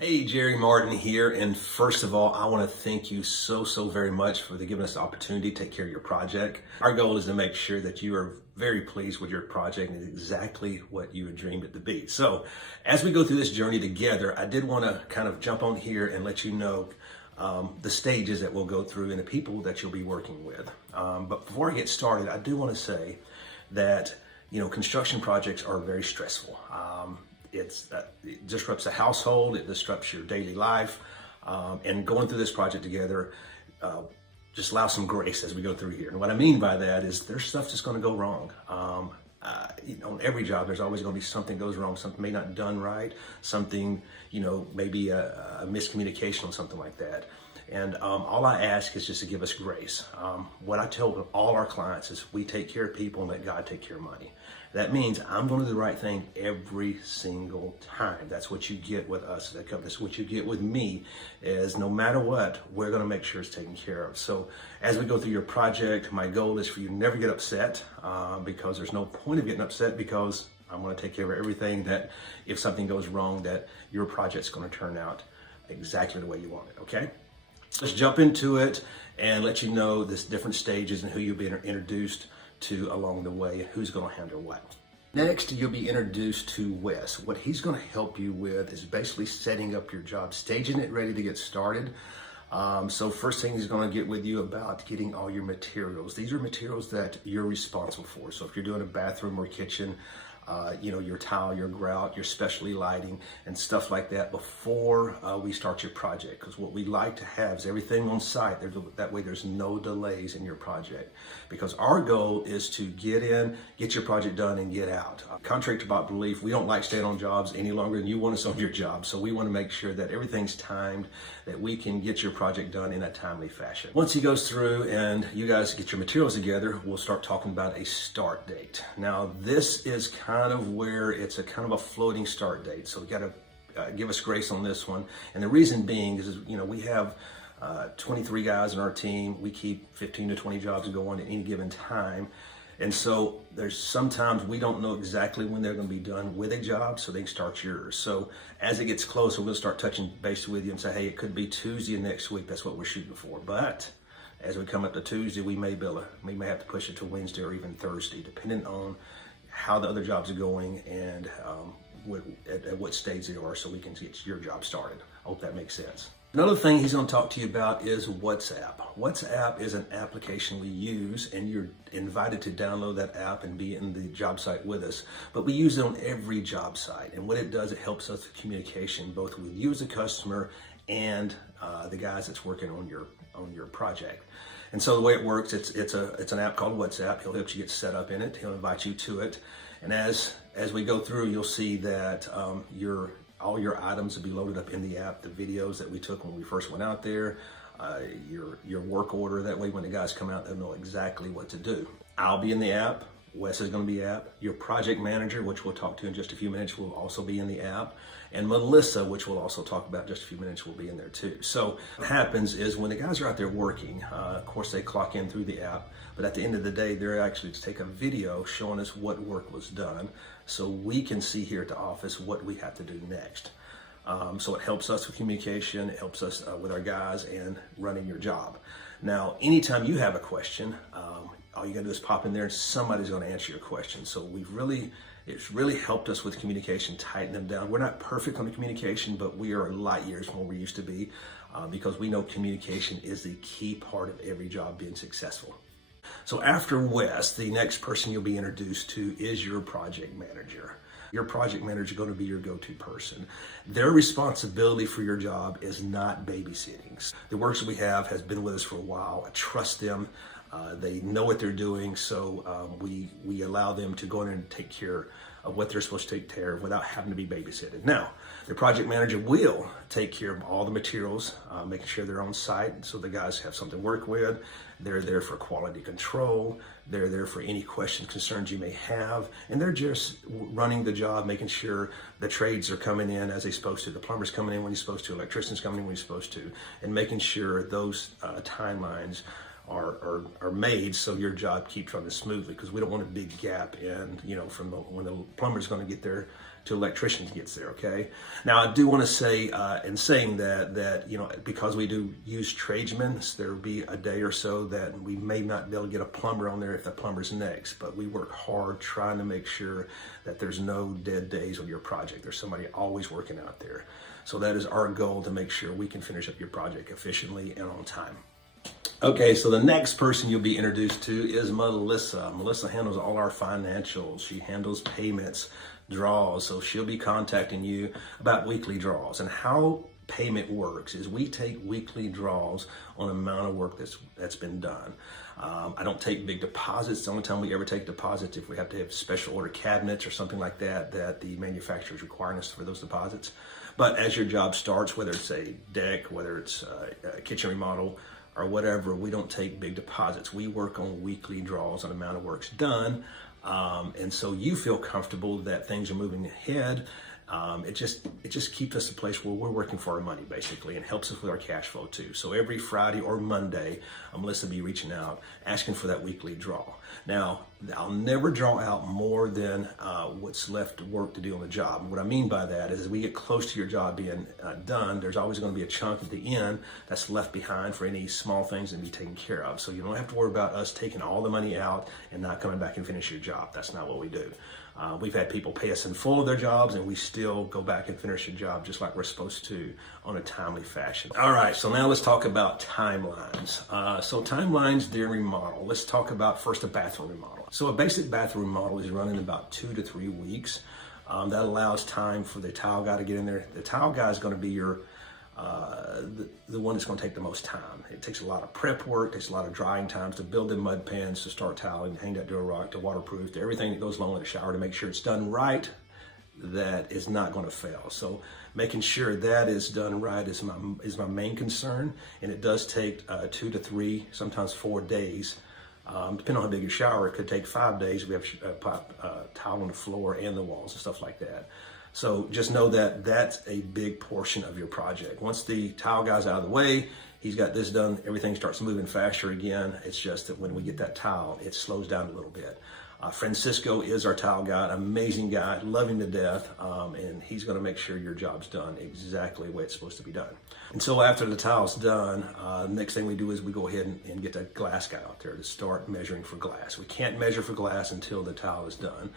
Hey, Jerry Martin here. And first of all, I want to thank you so very much for giving us the opportunity to take care of your project. Our goal is to make sure that you are very pleased with your project and exactly what you had dreamed it to be. So as we go through this journey together, I did want to kind of jump on here and let you know the stages that we'll go through and the people that you'll be working with. But before I get started, I do want to say that, construction projects are very stressful. It disrupts the household, it disrupts your daily life, and going through this project together, just allow some grace as we go through here. And what I mean by that is there's stuff that's going to go wrong. On every job, there's always going to be something goes wrong, something may not done right, something, maybe a miscommunication on something like that. And all I ask is just to give us grace. What I tell all our clients is we take care of people and let God take care of money. That means I'm going to do the right thing every single time. That's what you get with us at that company. That's what you get with me is no matter what, we're going to make sure it's taken care of. So as we go through your project, my goal is for you to never get upset because there's no point of getting upset because I'm going to take care of everything that if something goes wrong, that your project's going to turn out exactly the way you want it, okay? Let's jump into it and let you know this different stages and who you'll be introduced to along the way and who's going to handle what. Next, you'll be introduced to Wes. What he's going to help you with is basically setting up your job, staging it ready to get started. So first thing he's going to get with you about getting all your materials. These are materials that you're responsible for. So if you're doing a bathroom or kitchen, your tile, your grout, your specialty lighting and stuff like that before we start your project. Because what we like to have is everything on site. That way there's no delays in your project. Because our goal is to get in, get your project done and get out. Contrary to popular belief, we don't like staying on jobs any longer than you want us on your job. So we want to make sure that everything's timed, that we can get your project done in a timely fashion. Once he goes through and you guys get your materials together, we'll start talking about a start date. Now this is kind of where it's a kind of a floating start date. So we got to give us grace on this one. And the reason being is, we have 23 guys in our team. We keep 15 to 20 jobs going at any given time. And so there's sometimes we don't know exactly when they're going to be done with a job, so they can start yours. So as it gets closer, we'll start touching base with you and say, hey, it could be Tuesday of next week. That's what we're shooting for. But as we come up to Tuesday, we may have to push it to Wednesday or even Thursday, depending on how the other jobs are going and at what stage they are, so we can get your job started. I hope that makes sense. Another thing he's going to talk to you about is WhatsApp. WhatsApp is an application we use, and you're invited to download that app and be in the job site with us. But we use it on every job site, and what it does, it helps us with communication both with you as a customer and the guys that's working on your project. And so the way it works, it's an app called WhatsApp. He'll help you get set up in it. He'll invite you to it. And as we go through, you'll see that all your items will be loaded up in the app. The videos that we took when we first went out there, your work order. That way when the guys come out, they'll know exactly what to do. I'll be in the app. Wes is going to be app. Your project manager, which we'll talk to in just a few minutes, will also be in the app. And Melissa, which we'll also talk about in just a few minutes, will be in there too. So what happens is when the guys are out there working, of course they clock in through the app, but at the end of the day, they're actually to take a video showing us what work was done so we can see here at the office what we have to do next. So it helps us with communication, it helps us with our guys and running your job. Now, anytime you have a question, all you gotta do is pop in there and somebody's gonna answer your question. So it's really helped us with communication, tighten them down. We're not perfect on the communication, but we are light years from where we used to be because we know communication is the key part of every job being successful. So after Wes, the next person you'll be introduced to is your project manager. Your project manager is going to be your go-to person. Their responsibility for your job is not babysitting. The workers we have has been with us for a while. I trust them. They know what they're doing, so we allow them to go in and take care of what they're supposed to take care of without having to be babysitted. Now, the project manager will take care of all the materials, making sure they're on site so the guys have something to work with. They're there for quality control. They're there for any questions, concerns you may have, and they're just running the job, making sure the trades are coming in as they're supposed to, the plumber's coming in when he's supposed to, electrician's coming in when he's supposed to, and making sure those timelines are made so your job keeps running smoothly, because we don't want a big gap in, from when the plumber's going to get there till electrician gets there, okay? Now, I do want to say, in saying that, you know, because we do use tradesmen, there'll be a day or so that we may not be able to get a plumber on there if the plumber's next, but we work hard trying to make sure that there's no dead days on your project. There's somebody always working out there. So that is our goal, to make sure we can finish up your project efficiently and on time. Okay, so the next person you'll be introduced to is Melissa. Melissa handles all our financials. She handles payments, draws. So she'll be contacting you about weekly draws. And how payment works is we take weekly draws on the amount of work that's been done. I don't take big deposits. The only time we ever take deposits if we have to have special order cabinets or something like that the manufacturer is requiring us for those deposits. But as your job starts, whether it's a deck, whether it's a kitchen remodel, or whatever, we don't take big deposits. We work on weekly draws on the amount of work's done. And so you feel comfortable that things are moving ahead. It just keeps us a place where we're working for our money, basically, and helps us with our cash flow too. So every Friday or Monday, Melissa will be reaching out, asking for that weekly draw. Now, I'll never draw out more than what's left work to do on the job. And what I mean by that is, as we get close to your job being done, there's always going to be a chunk at the end that's left behind for any small things that be taken care of. So you don't have to worry about us taking all the money out and not coming back and finish your job. That's not what we do. We've had people pay us in full of their jobs, and we still go back and finish the job just like we're supposed to, on a timely fashion. All right, so now let's talk about timelines. So timelines during remodel. Let's talk about first a bathroom remodel. So a basic bathroom remodel is running about 2 to 3 weeks. That allows time for the tile guy to get in there. The tile guy is going to be your the one that's going to take the most time. It takes a lot of prep work, takes a lot of drying times to build the mud pans, to start tiling, hang that door rock, to waterproof, to everything that goes along with the shower, to make sure it's done right, that is not going to fail. So making sure that is done right is my main concern, and it does take 2 to 3, sometimes 4 days. Depending on how big your shower, it could take 5 days. We have tile on the floor and the walls and stuff like that. So just know that that's a big portion of your project. Once the tile guy's out of the way, he's got this done, everything starts moving faster again. It's just that when we get that tile, it slows down a little bit. Francisco is our tile guy, amazing guy, love him to death, and he's gonna make sure your job's done exactly the way it's supposed to be done. And so after the tile's done, the next thing we do is we go ahead and get that glass guy out there to start measuring for glass. We can't measure for glass until the tile is done.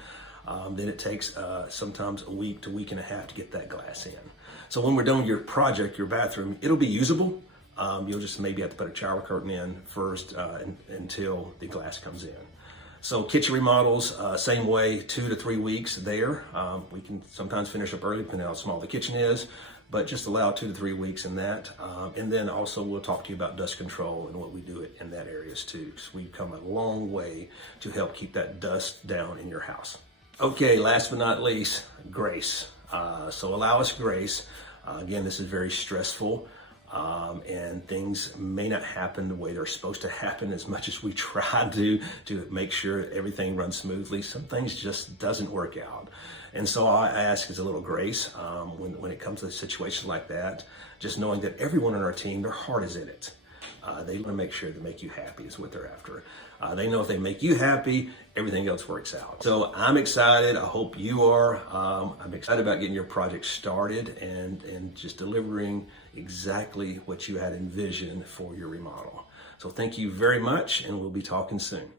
Then it takes sometimes a week to week and a half to get that glass in. So when we're done with your project, your bathroom, it'll be usable. You'll just maybe have to put a shower curtain in first until the glass comes in. So kitchen remodels, same way, 2 to 3 weeks there. We can sometimes finish up early depending on how small the kitchen is, but just allow 2 to 3 weeks in that. And then also we'll talk to you about dust control and what we do in that areas too. So we've come a long way to help keep that dust down in your house. Okay, last but not least, grace. So allow us grace. Again, this is very stressful, and things may not happen the way they're supposed to happen as much as we try to make sure everything runs smoothly. Some things just doesn't work out. And so I ask as a little grace when it comes to a situation like that, just knowing that everyone on our team, their heart is in it. They want to make sure to make you happy is what they're after. They know if they make you happy, everything else works out. So I'm excited. I hope you are. I'm excited about getting your project started and just delivering exactly what you had envisioned for your remodel. So thank you very much, and we'll be talking soon.